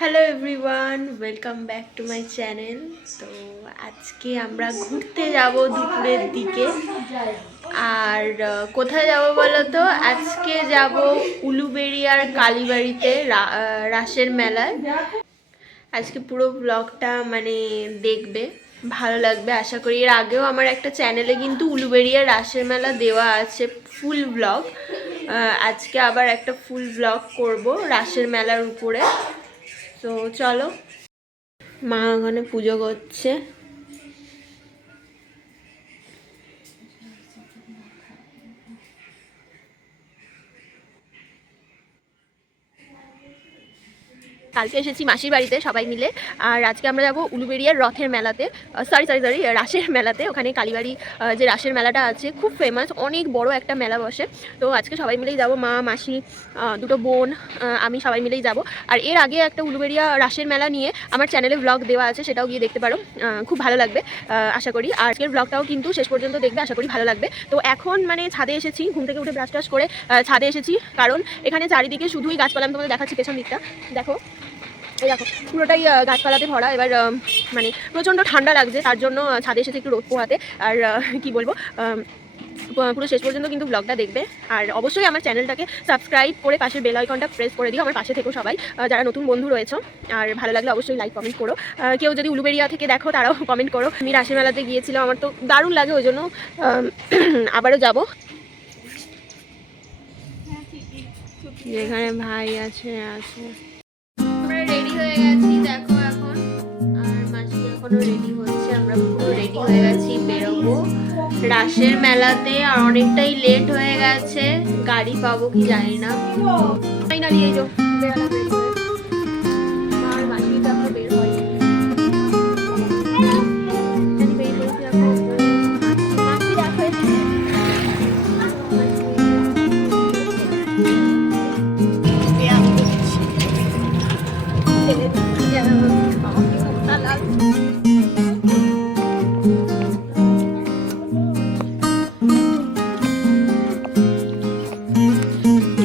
Hello everyone, welcome back to my channel. তো আজকে আমরা ঘুরতে যাব দুপুরের দিকে। আর কোথায় যাব বলো তো? আজকে যাব উলুবেড়িয়ার কালীবাড়িতে রাসের মেলায়। আজকে পুরো ব্লগটা মানে দেখবে, ভালো লাগবে আশা করি। এর আগেও আমার একটা চ্যানেলে কিন্তু উলুবেড়িয়ার রাসের মেলা দেওয়া আছে ফুল ব্লগ। আজকে আবার একটা ফুল ব্লগ করব রাসের মেলার উপরে। তো চলো, মা ওখানে পুজো করছে। কালকে এসেছি মাসির বাড়িতে সবাই মিলে, আর আজকে আমরা যাব উলুবেড়িয়ার রথের মেলাতে, সরি রাসের মেলাতে। ওখানে কালীবাড়ি যে রাসের মেলাটা আছে খুব ফেমাস, অনেক বড় একটা মেলা বসে। তো আজকে সবাই মিলেই যাব, মা, মাসি, দুটো বোন, আমি সবাই মিলেই যাব। আর এর আগে একটা উলুবেড়িয়া রাসের মেলা নিয়ে আমার চ্যানেলে ব্লগ দেওয়া আছে, সেটাও গিয়ে দেখতে পারো, খুব ভালো লাগবে আশা করি। আর আজকের ব্লগটাও কিন্তু শেষ পর্যন্ত দেখবে, আশা করি ভালো লাগবে। তো এখন মানে ছাদে এসেছি, ঘুম থেকে উঠে ব্রাশ টাশ করে ছাদে এসেছি, কারণ এখানে চারিদিকে শুধুই গাছপালা। আমি তোমাদের দেখাচ্ছি পেছন দিকটা, দেখো এই দেখো পুরোটাই গাছপালাতে ভরা। এবার মানে প্রচণ্ড ঠান্ডা লাগছে, তার জন্য ছাদে এসেছে একটু রোদ পোহাতে। আর কি বলবো, পুরো শেষ পর্যন্ত কিন্তু ব্লগটা দেখবে। আর অবশ্যই আমার চ্যানেলটাকে সাবস্ক্রাইব করে পাশের বেল আইকনটা প্রেস করে দিও। আমার পাশে থেকো সবাই, যারা নতুন বন্ধু রয়েছে। আর ভালো লাগলে অবশ্যই লাইক কমেন্ট করো। কেউ যদি উলুবেড়িয়া থেকে দেখো তারাও কমেন্ট করো। আমি রাসের মেলাতে গিয়েছিলাম, আমার তো দারুণ লাগে, ওই জন্য আবারও যাব। যেখানে ভাই আছে আমরা রেডি হয়ে গেছি, দেখো এখন। আর মাসি এখনো রেডি হচ্ছে, আমরা পুরো রেডি হয়ে গেছি, বেরোবো রাসের মেলাতে। আর অনেকটাই লেট হয়ে গেছে, গাড়ি পাবো কি জানি না। ফাইনালি এই আর মাসি দেখো বের হয়।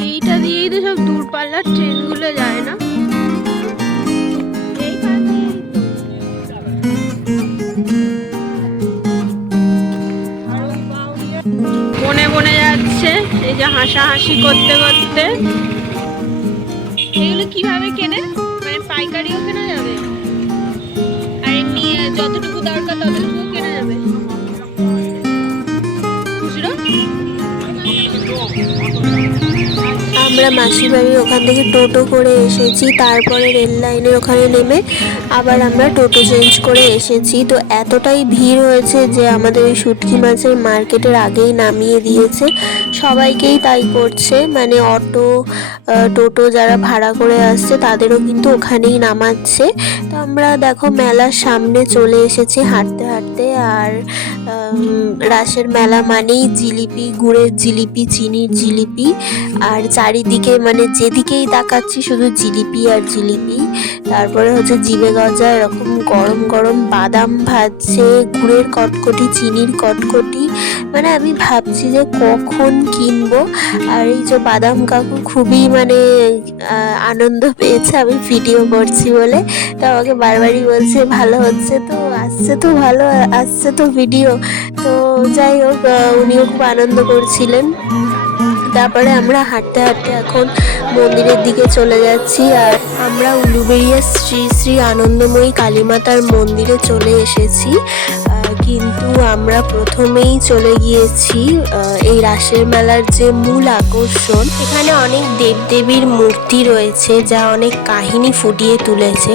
এইটা দিয়েই তো সব দূরপাল্লার ট্রেনগুলো যায় না? বনে বনে যাচ্ছে, এই যে হাসাহাসি করতে করতে। এগুলো কিভাবে কেনে? মানে পাইকারিও কেনা যাবে, আর এমনি যতটুকু দরকার ততটুকু কেনা যাবে, খুচরো। আমরা মাসির বাড়ির ওখান থেকে টোটো করে এসেছি, তারপরে রেল লাইনের ওখানে নেমে আবার আমরা টোটো চেঞ্জ করে এসেছি। তো এতটাই ভিড় হয়েছে যে আমাদের ওই শুটকি মাছের মার্কেটের আগেই নামিয়ে দিয়েছে। সবাইকেই তাই করছে, মানে অটো টোটো যারা ভাড়া করে আসছে তাদেরও কিন্তু ওখানেই নামাচ্ছে। তো আমরা দেখো মেলার সামনে চলে এসেছি হাঁটতে হাঁটতে। আর রাসের মেলা মানেই জিলিপি, গুড়ের জিলিপি, চিনির জিলিপি। আর চারিদিকে মানে যেদিকেই তাকাচ্ছি শুধু জিলিপি আর জিলিপি। তারপরে হচ্ছে জিভে গজা, এরকম গরম গরম বাদাম ভাজছে, গুড়ের কটকটি, চিনির কটকটি। মানে আমি ভাবছি যে কখন কিনবো। আর এই যে বাদাম কাকু খুবই মানে আনন্দ পেয়েছে আমি ভিডিও করছি বলে, তো আমাকে বারবারই বলছে ভালো হচ্ছে তো, আসছে তো ভালো, আসছে তো ভিডিও। তো যাই হোক, উনিও খুব আনন্দ করছিলেন। তারপরে আমরা হাঁটতে হাঁটতে এখন মন্দিরের দিকে চলে যাচ্ছি। আর আমরা উলুবেড়িয়া শ্রী শ্রী আনন্দময়ী কালীমাতার মন্দিরে চলে এসেছি। কিন্তু আমরা প্রথমেই চলে গিয়েছি এই রাসের মেলার যে মূল আকর্ষণ, এখানে অনেক দেবদেবীর মূর্তি রয়েছে যা অনেক কাহিনী ফুটিয়ে তুলেছে।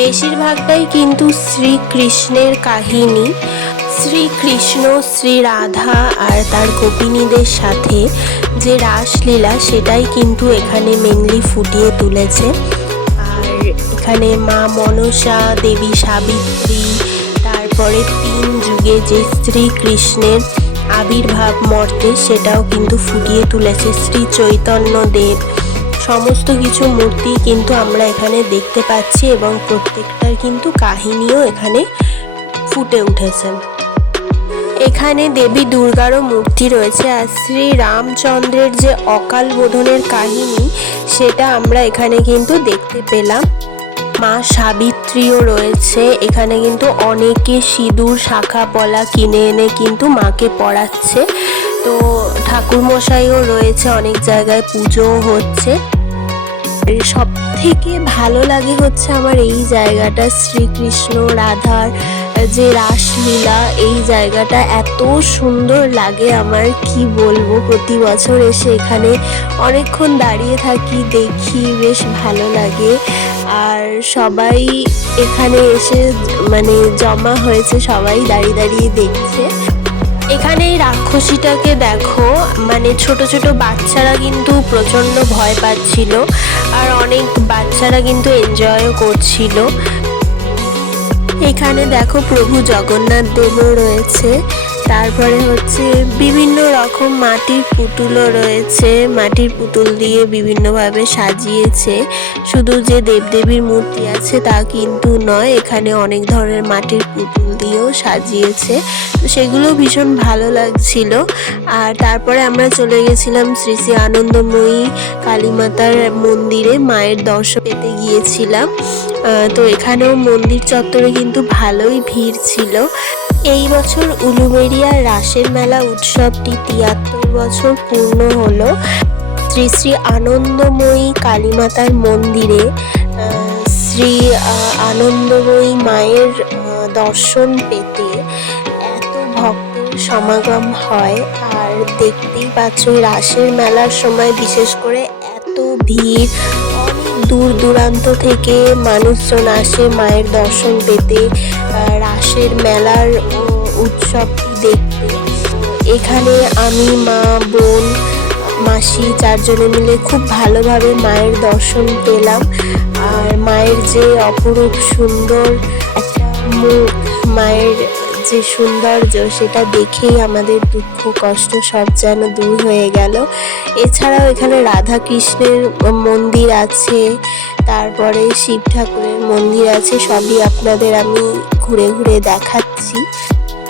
বেশিরভাগটাই কিন্তু শ্রীকৃষ্ণের কাহিনী। শ্রীকৃষ্ণ, শ্রী রাধা আর তার গোপিনীদের সাথে যে রাসলীলা সেটাই কিন্তু এখানে মেনলি ফুটিয়ে তুলেছে। আর এখানে মা মনসা, দেবী সাবিত্রী, তারপরে 3 যুগে যে শ্রীকৃষ্ণের আবির্ভাব মর্তে সেটাও কিন্তু ফুটিয়ে তুলেছে শ্রী চৈতন্য দেব। সমস্ত কিছু মূর্তি কিন্তু আমরা এখানে দেখতে পাচ্ছি এবং প্রত্যেকটার কিন্তু কাহিনীও এখানে ফুটে উঠেছে। এখানে দেবী দুর্গারও মূর্তি রয়েছে আর শ্রী রামচন্দ্রের যে অকাল বোধনের কাহিনী সেটা আমরা এখানে কিন্তু দেখতে পেলাম। মা সাবিত্রীও রয়েছে এখানে, কিন্তু অনেকে সিঁদুর শাখা পলা কিনে এনে কিন্তু মাকে পড়াচ্ছে। তো ঠাকুরমশাইও রয়েছে, অনেক জায়গায় পুজোও হচ্ছে। সব থেকে ভালো লাগে হচ্ছে আমার এই জায়গাটা, শ্রীকৃষ্ণ রাধার যে রাসলীলা, এই জায়গাটা এত সুন্দর লাগে আমার, কি বলবো। প্রতি বছর এসে এখানে অনেকক্ষণ দাঁড়িয়ে থাকি, দেখি, বেশ ভালো লাগে। আর সবাই এখানে এসে মানে জমা হয়েছে, সবাই দাঁড়িয়ে দাঁড়িয়ে দেখছে। এখানে এই রাক্ষসীটাকে দেখো, মানে ছোট ছোট বাচ্চারা কিন্তু প্রচণ্ড ভয় পাচ্ছিল আর অনেক বাচ্চারা কিন্তু এনজয়ও করছিল। এখানে দেখো প্রভু জগন্নাথ দেবও রয়েছে, তারপরে হচ্ছে বিভিন্ন রকম মাটির পুতুলও রয়েছে, মাটির পুতুল দিয়ে বিভিন্নভাবে সাজিয়েছে। শুধু যে দেবদেবীর মূর্তি আছে তা কিন্তু নয়, এখানে অনেক ধরনের মাটির পুতুল দিয়েও সাজিয়েছে, তো সেগুলো ভীষণ ভালো লাগছিল। আর তারপরে আমরা চলে গেছিলাম শ্রী শ্রী আনন্দময়ী কালীমাতার মন্দিরে, মায়ের দর্শন পেতে গিয়েছিলাম। তো এখানেও মন্দির চত্বরে কিন্তু ভালোই ভিড় ছিল। এই বছর উলুবেড়িয়ার রাসের মেলা উৎসবটি 73 বছর পূর্ণ হলো। শ্রী শ্রী আনন্দময়ী কালীমাতার মন্দিরে শ্রী আনন্দময়ী মায়ের দর্শন পেতে এত ভক্তের সমাগম হয়। আর দেখতেই পাচ্ছ রাসের মেলার সময় বিশেষ করে এত ভিড়, অনেক দূর দূরান্ত থেকে মানুষজন আসে মায়ের দর্শন পেতে, রাসের মেলার উৎসবটি দেখতে। এখানে আমি, মা, বোন, মাসি 4 জনে মিলে খুব ভালোভাবে মায়ের দর্শন পেলাম। আর মায়ের যে অপরূপ সুন্দর একটা মুখ, মায়ের যে সৌন্দর্য, সেটা দেখেই আমাদের দুঃখ কষ্ট সব যেন দূর হয়ে গেল। এছাড়াও এখানে রাধা কৃষ্ণের মন্দির আছে, তারপরে শিব ঠাকুরের মন্দির আছে, সবই আপনাদের আমি ঘুরে ঘুরে দেখাচ্ছি।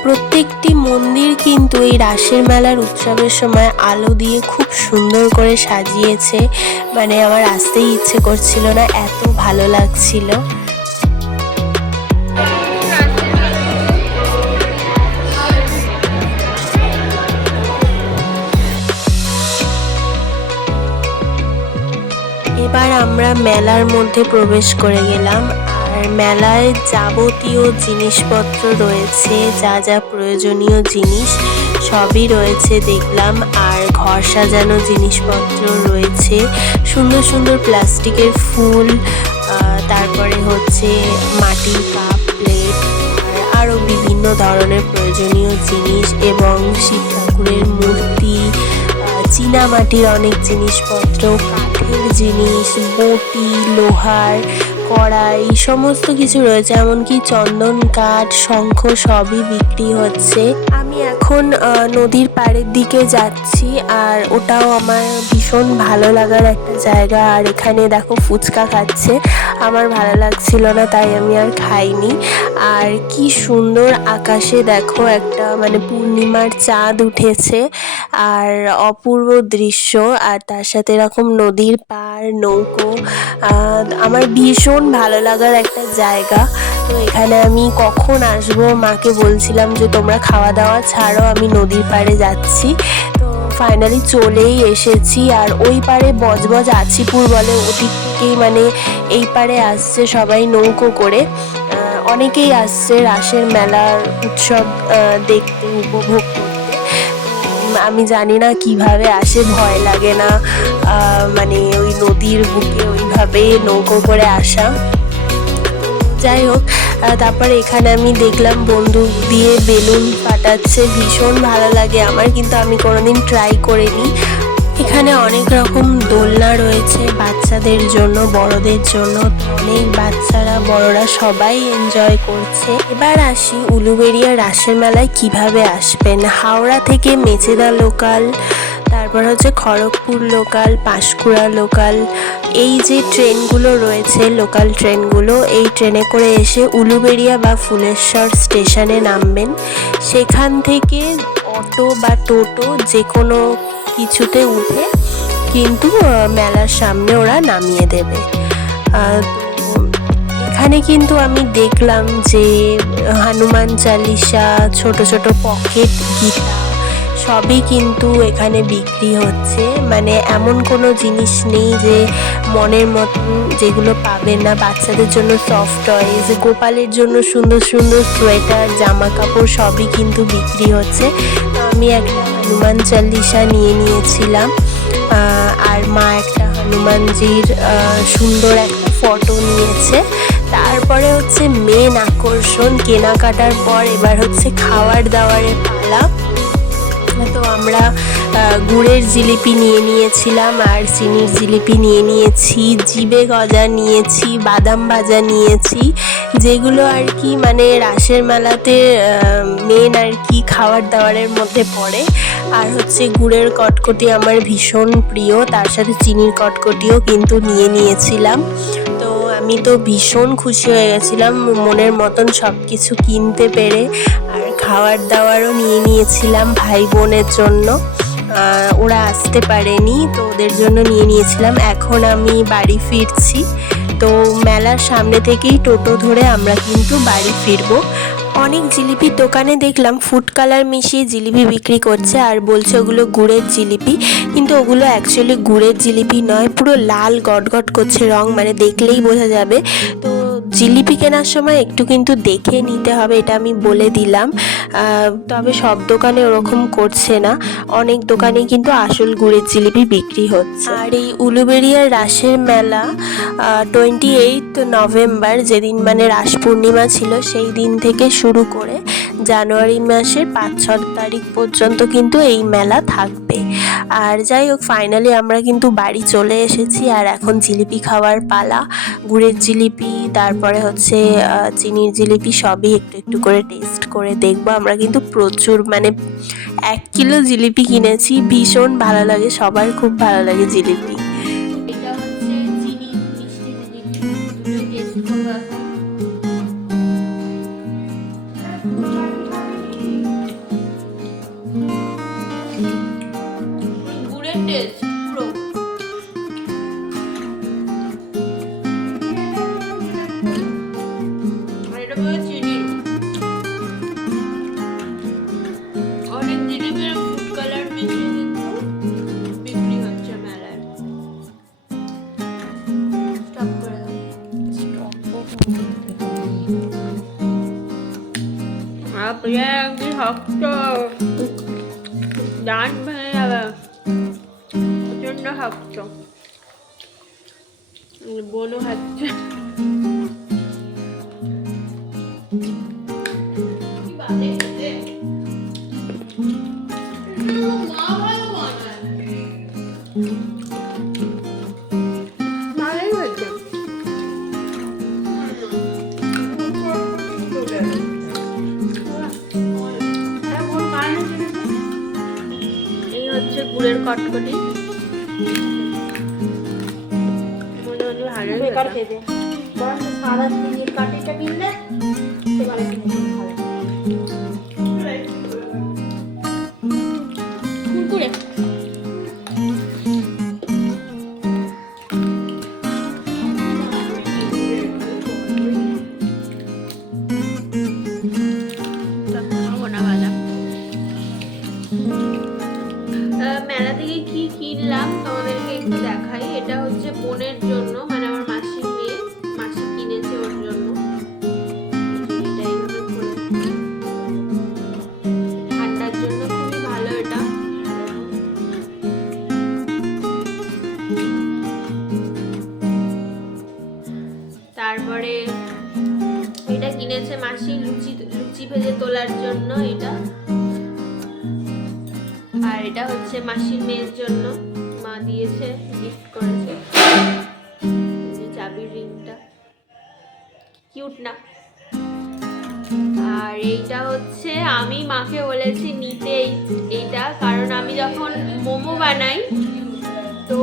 প্রত্যেকটি মন্দির কিন্তু এই রাসের মেলার উৎসবের সময় আলো দিয়ে খুব সুন্দর করে সাজিয়েছে, মানে আমার আসতেই ইচ্ছে করছিল না, এত ভালো লাগছিল। এবার আমরা মেলার মধ্যে প্রবেশ করে গেলাম। আর মেলায় যাবতীয় জিনিসপত্র রয়েছে, যা যা প্রয়োজনীয় জিনিস সবই রয়েছে দেখলাম। আর ঘর সাজানো জিনিসপত্র রয়েছে, সুন্দর সুন্দর প্লাস্টিকের ফুল, তারপরে হচ্ছে মাটির কাপ, প্লেট, আর আরও বিভিন্ন ধরনের প্রয়োজনীয় জিনিস এবং শিব ঠাকুরের মূর্তি, চীনামাটির অনেক জিনিসপত্র, কাঠের জিনিস, বটি, লোহার কড়াই, সমস্ত কিছু রয়েছে, এমনকি চন্দন কাঠ, শঙ্খ সবই বিক্রি হচ্ছে। আমি এখন নদীর পাড়ের দিকে যাচ্ছি, আর ওটাও আমার ভীষণ ভালো লাগার একটা জায়গা। আর এখানে দেখো ফুচকা খাচ্ছে, আমার ভালো লাগছিল না তাই আমি আর খাইনি। আর কি সুন্দর আকাশে দেখো একটা মানে পূর্ণিমার চাঁদ উঠেছে, আর অপূর্ব দৃশ্য। আর তার সাথে এরকম নদীর পাড়, নৌকো, আমার ভীষণ ভালো লাগার একটা জায়গা। তো এখানে আমি কখন আসবো, মাকে বলছিলাম যে তোমরা খাওয়া দাওয়া ছাড়ো, আমি নদীর পাড়ে যাচ্ছি। তো ফাইনালি চলেই এসেছি। আর ওই পাড়ে বজবজ আছিপুর বলে, ওদিক থেকেই মানে এই পাড়ে আসছে সবাই নৌকো করে। অনেকেই আসছে রাসের মেলার উৎসব দেখতে, উপভোগ করতে। আমি জানি না কিভাবে আসে, ভয় লাগে না মানে ওই নদীর বুকে ওইভাবে নৌকো করে আসা। যাই হোক, তারপর এখানে আমি দেখলাম বন্দুক দিয়ে বেলুন ফাটাচ্ছে, ভীষণ ভালো লাগে আমার, কিন্তু আমি কোনোদিন ট্রাই করিনি। এখানে অনেক রকম দোলনা রয়েছে বাচ্চাদের জন্য, বড়দের জন্য। অনেক বাচ্চারা বড়রা সবাই এনজয় করছে। এবার আসি উলুবেড়িয়া রাসের মেলায় কিভাবে আসবেন। হাওড়া থেকে মেচেদা লোকাল, তারপর হচ্ছে খড়গপুর লোকাল, পাঁশকুড়া লোকাল, এই যে ট্রেনগুলো রয়েছে লোকাল ট্রেনগুলো, এই ট্রেনে করে এসে উলুবেড়িয়া বা ফুলেশ্বর স্টেশনে নামবেন। সেখান থেকে অটো বা টোটো যে কোনো কিছুতে উঠে কিন্তু মেলার সামনে ওরা নামিয়ে দেবে। এখানে কিন্তু আমি দেখলাম যে হনুমান চালিসা, ছোট ছোট পকেট গীতা সবই কিন্তু এখানে বিক্রি হচ্ছে। মানে এমন কোনো জিনিস নেই যে মনের মতন যেগুলো পাবেন না। বাচ্চাদের জন্য সফট টয়েস, গোপালের জন্য সুন্দর সুন্দর সোয়েটার, জামা কাপড় সবই কিন্তু বিক্রি হচ্ছে। তো আমি একটা হনুমান চালিসা নিয়ে নিয়েছিলাম, আর মা একটা হনুমানজির সুন্দর একটা ফটো নিয়েছে। তারপরে হচ্ছে মেন আকর্ষণ কেনাকাটার পর এবার হচ্ছে খাওয়ার দাওয়ারের পালা। তো আমরা গুড়ের জিলিপি নিয়ে নিয়েছিলাম, আর চিনির জিলিপি নিয়ে নিয়েছি, জিবে গজা নিয়েছি, বাদাম ভাজা নিয়েছি, যেগুলো আর কি মানে রাসের মেলাতে মেন আর কি খাবার দাবারের মধ্যে পড়ে। আর হচ্ছে গুড়ের কটকটি আমার ভীষণ প্রিয়, তার সাথে চিনির কটকটিও কিন্তু নিয়ে নিয়েছিলাম। তো আমি তো ভীষণ খুশি হয়ে গেছিলাম মনের মতন সব কিছু কিনতে পেরে। আর খাবার দাবারও নিয়ে নিয়েছিলাম ভাই বোনের জন্য, ওরা আসতে পারেনি তো ওদের জন্য নিয়ে নিয়েছিলাম। এখন আমি বাড়ি ফিরছি, তো মেলার সামনে থেকেই টোটো ধরে আমরা কিন্তু বাড়ি ফিরবো। অনেক জিলিপির দোকানে দেখলাম ফুড কালার মিশিয়ে জিলিপি বিক্রি করছে, আর বলছে ওগুলো গুড়ের জিলিপি, কিন্তু ওগুলো অ্যাকচুয়ালি গুড়ের জিলিপি নয়, পুরো লাল গটগট করছে রং, মানে দেখলেই বোঝা যাবে। তো জিলিপি কেনার সময় একটু কিন্তু দেখে নিতে হবে, এটা আমি বলে দিলাম। তবে সব দোকানে ওরকম করছে না, অনেক দোকানে কিন্তু আসল গুড়ের জিলিপি বিক্রি হচ্ছে। আর এই উলুবেড়িয়ার রাসের মেলা 28 নভেম্বর, যেদিন মানে রাস পূর্ণিমা ছিল, সেই দিন থেকে শুরু করে জানুয়ারি মাসের 5-6 তারিখ পর্যন্ত কিন্তু এই মেলা থাকবে। আর যাই হোক, ফাইনালি আমরা কিন্তু বাড়ি চলে এসেছি। আর এখন জিলিপি খাওয়ার পালা, গুড়ের জিলিপি, তারপরে হচ্ছে চিনির জিলিপি, সবই একটু একটু করে টেস্ট করে দেখবো। আমরা কিন্তু প্রচুর মানে 1 কিলো জিলিপি কিনেছি, ভীষণ ভালো লাগে, সবার খুব ভালো লাগে জিলিপি। এটা হচ্ছে চিনি মিষ্টি জিলিপি, দুটোই টেস্ট করবো এখন। গুড়ের টেস্ট পুরো। আর এটা পুরো চিনি। অনেক জিলিপির ফুড কালার মিশিয়ে কিন্তু বিক্রি হচ্ছে মেলায়। স্টপ করে দাও। আপনি কি শক্ত, দাঁত ভেঙে যাবে, প্রচন্ড শক্ত। বোনও খাচ্ছে। এই হচ্ছে গুড়ের কটকটি, মনে হচ্ছে ভালোই বেকার খেতে। সাদা চিনির কাঠিটা কিনলে সেবারে কিনে ভালো কুরকুরে। মেলা থেকে কি কিনলাম তোমাদেরকে একটু দেখাই। এটা হচ্ছে বোনের জন্য, মানে আমার মাসির মেয়ে, মাসি কিনেছে ওর জন্য। এটা এইভাবে খুলে, ঠান্ডার জন্য খুবই ভালো এটা। তারপরে এটা কিনেছে এটা হচ্ছে মাসির মেয়ের জন্য, মা দিয়েছে, গিফট করেছে। এই যে চাবির রিংটা, কিউট না? আর এইটা হচ্ছে আমি মাকে বলেছি নিতে এইটা, কারণ আমি যখন মোমো বানাই তো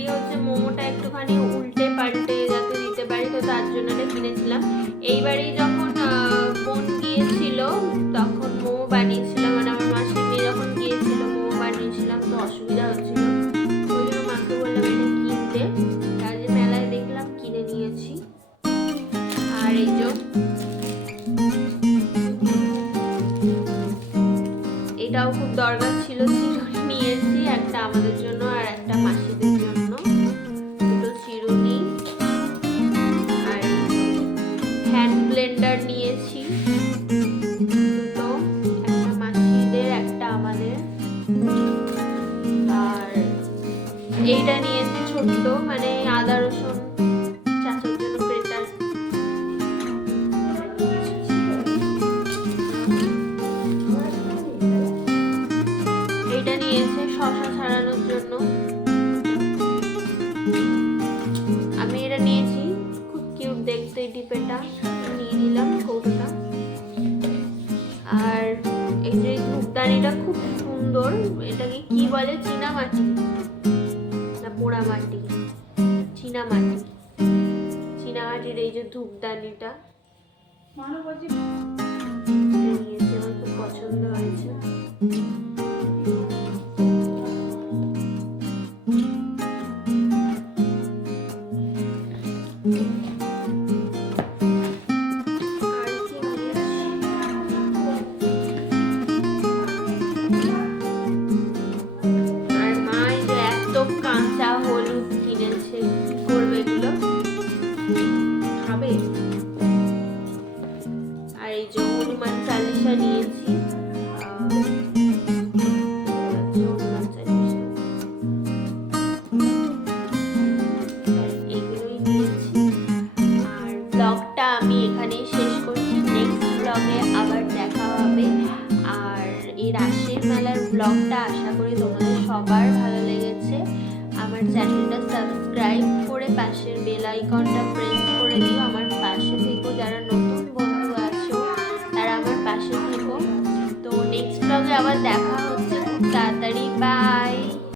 এই হচ্ছে মোমোটা একটুখানি উল্টে পাল্টে যাতে দিতে পারি, তো তার জন্য এটা কিনেছিলাম। এইবারই যখন বোন গিয়েছিল তখন মোমো বানিয়েছিলাম, মানে আমার মাসির মেয়ে যখন গিয়েছিল মোমো বানিয়েছিলাম, তো অসুবিধা হচ্ছিল, ওই জন্য মাকে বললাম এটা কিনতে। তার যে মেলায় দেখলাম কিনে নিয়েছি। আর এই যে এটাও খুব দরকার ছিল, চিরুনি নিয়েছি একটা আমাদের জন্য আর একটা মাসিদের জন্য, দুটো চিরুনি। আর হ্যান্ড ব্লেন্ডার নিয়েছি দুটো, একটা মাসিদের একটা আমাদের। আর এইটা নিয়েছি ছোট্ট, মানে আদা রসুন চাচার জন্য গ্রেটার। এইটা নিয়েছে শসা ছাড়ানোর জন্য, আমি এটা নিয়েছি, খুব কিউট দেখতে এই ডিপেটা, নিয়ে নিলাম কৌটোটা। আর এই যে ধূপদানিটা খুব সুন্দর, এটাকে কি বলে, চীনামাটি না পোড়ামাটি? চীনামাটি, চীনামাটির এই যে ধূপদানিটা নিয়েছি, আমার খুব পছন্দ হয়েছে। কাঁচা হলুদ কিনেছে, কি করবে এগুলো, খাবে? আর এই যে হনুমান চালিশা নিয়েছি, এগুলোই নিয়েছি। আর ব্লগটা আমি এখানেই শেষ করছি, নেক্সট ব্লগে আবার দেখা হবে। আর এই রাসের মেলার ব্লগটা আশা করি তোমাদের সবার ভালো লেগেছে। আমার চ্যানেলটা সাবস্ক্রাইব করে পাশের বেল আইকনটা প্রেস করে দিও, আমার পাশে থেকো, যারা নতুন বন্ধু আছো তারা আমার পাশে থেকো। তো নেক্সট ব্লগে আবার দেখা হচ্ছে খুব তাড়াতাড়ি, বাই।